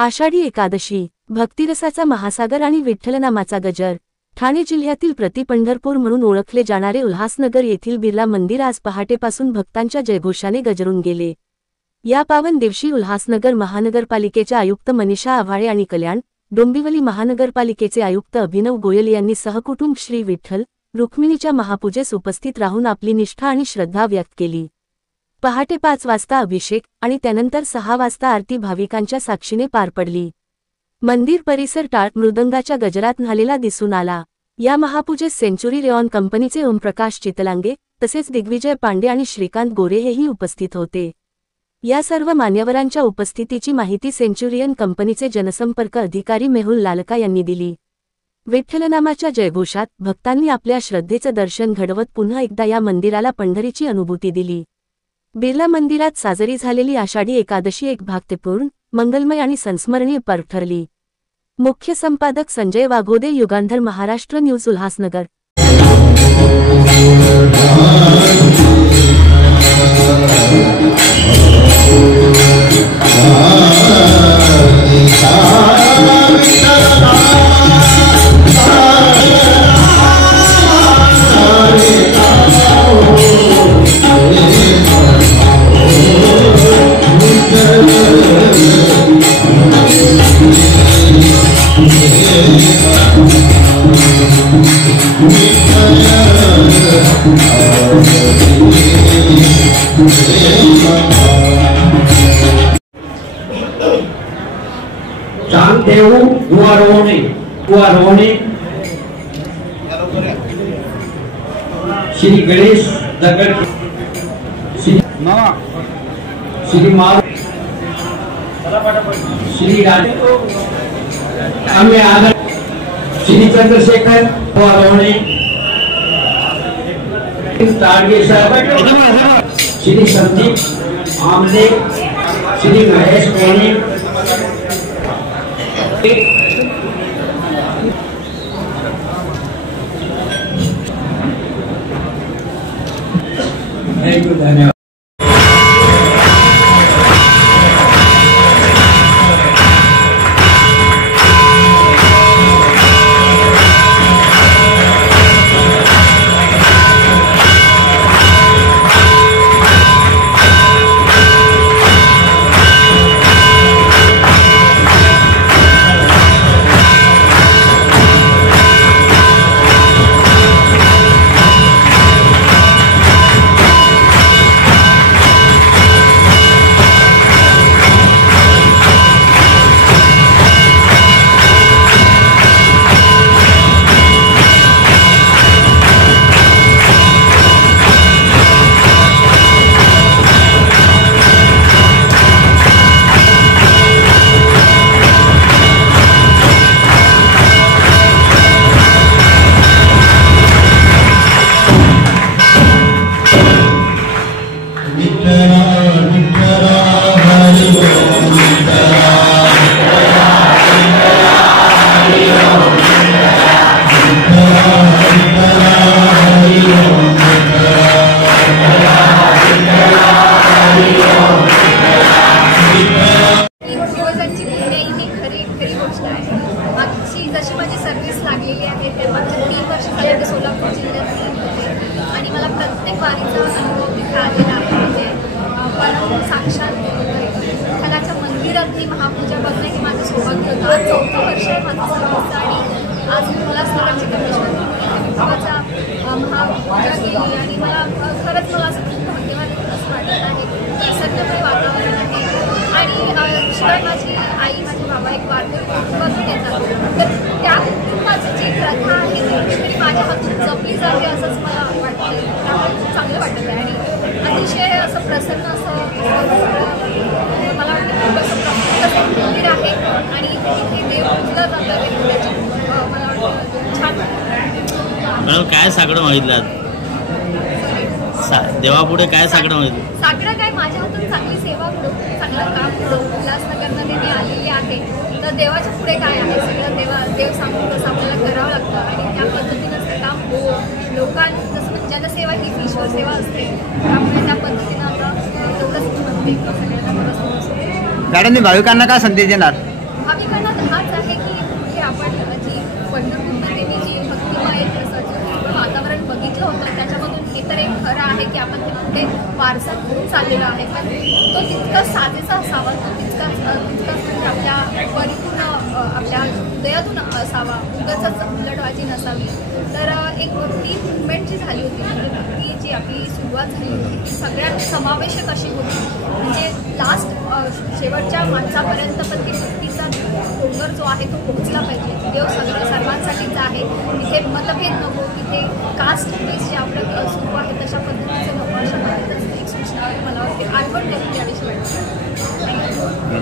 आषाढी एकादशी, भक्तिरसाचा महासागर आणि विठ्ठलनामाचा गजर। ठाणे जिल्ह्यातील प्रतिपंढरपूर म्हणून ओळखले जाणारे उल्हासनगर येथील बिर्ला मंदिर आज पहाटेपासून भक्तांच्या जयघोषाने गजरून गेले। या पावन दिवशी उल्हासनगर महानगरपालिकेच्या आयुक्त मनीषा आव्हाळे आणि कल्याण डोंबिवली महानगरपालिकेचे आयुक्त अभिनव गोयल यांनी सहकुटुंब श्री विठ्ठल रुक्मिणीच्या महापूजेस उपस्थित राहून आपली निष्ठा आणि श्रद्धा व्यक्त केली। पहाटे 5 वाजता अभिषेक आणि त्यानंतर 6 वाजता आरती भाविकांच्या साक्षीने पार पडली। मंदिर परिसर टाळ मृदंगाच्या गजरात न्हालेला दिसून आला। या महापूजेस सेंचुरी रेऑन कंपनीचे ओमप्रकाश चितलांगे तसेच दिग्विजय पांडे आणि श्रीकांत गोरे हेही उपस्थित होते। या सर्व मान्यवरांच्या उपस्थितीची माहिती सेंचुरियन कंपनीचे जनसंपर्क अधिकारी मेहुल लालका यांनी दिली। विठ्ठलनामाच्या जयघोषात भक्तांनी आपल्या श्रद्धेचं दर्शन घडवत पुन्हा एकदा या मंदिराला पंढरीची अनुभूती दिली। बिर्ला मंदिरात साजरी झालेली आषाढी एकादशी एक भक्तिपूर्ण, मंगलमय आणि संस्मरणीय पर्व ठरली। मुख्य संपादक संजय वाघोदे, युगांधर, महाराष्ट्र न्यूज, उल्हासनगर। चांगदेव दुआरोने श्री गणेश दगड श्री मारू श्री राज श्री चंद्रशेखर दुआरोने श्री संदीप आमले श्री महेश कोणी धन्यवाद। जशी माझी सर्व्हिस लागलेली आहे ते मागच्या 3 वर्षांमध्ये सोलापूर जिल्ह्यात होते आणि मला प्रत्येक वारीचा अनुभव तिथे आलेला आहे। म्हणजे पण साक्षात विठ्ठलाच्या मंदिरातली महापूजा बघणं हे माझं सौभाग्य होतं। आज 4थं वर्ष आहे माझं सर्व्हिसचं आणि आज मी उल्हासनगरची कमिशनर विठ्ठलाचा महापूजा केली आणि मला खरंच मला असं खूप भाग्यवान असं वाटत आहे। निसर्गमय वातावरण आहे आणि शिवाय माझी आई माझे बाबा एक वारकरी कुटुंबातून येतात, तर त्या कुटुंबाची जी प्रथा आहे ती कुठेतरी माझ्या हातून जपली जावी असंच मला वाटतं। त्यामुळे खूप चांगलं वाटत आहे आणि अतिशय असं प्रसन्न असं मला वाटतं खूप असं प्रमुख मंदिर आहे आणि इथे देव पूजला जातं त्याची मला वाटतं छान वाटतं। मॅडम काय साकडं मागितलं देवापुढे? काय साकडं मागितलं? साकडं काय, माझ्या हातून चांगली सेवा घडो, चांगलं काम घडो। उल्हासनगरमध्ये मी आलेली आहे तर देवाच्या पुढे काय आहे, सगळं देव सांगून तसं आपल्याला करावं लागतं आणि त्या पद्धतीनं ते काम हो लोकांना जसं जनसेवा ही ईश्वर सेवा असते, त्यामुळे त्या पद्धतीनं आता तेवढंच म्हणते सगळ्यांना। मॅडमनी भाविकांना काय संदेश देणार? आहे की आपण ते पुढे वारसा घेऊन चाललेलो आहे, पण तो तितका साजेसा असावा, तो तितकाच म्हणजे आपल्या परिपूर्ण आपल्या हृदयातून असावा, उगाचच उलटबाजी नसावी. तर एक ती मुवमेंट जी झाली होती, ती जी आपली सुरुवात झाली होती ती सगळ्यात समावेशक अशी होती. म्हणजे लास्ट शेवटच्या माणसापर्यंत पण ती भक्तीचा डोंगर जो आहे तो पोहोचला पाहिजे. देव सर्वांसाठीच आहे, तिथे मतभेद नको, तिथे कास्ट बेस जे आपलं सुरू आहे तशा पद्धतीचं नको, अशा पद्धतीचं एक सूचना मला वाटते. आठवण करून द्यावीशी वाटते.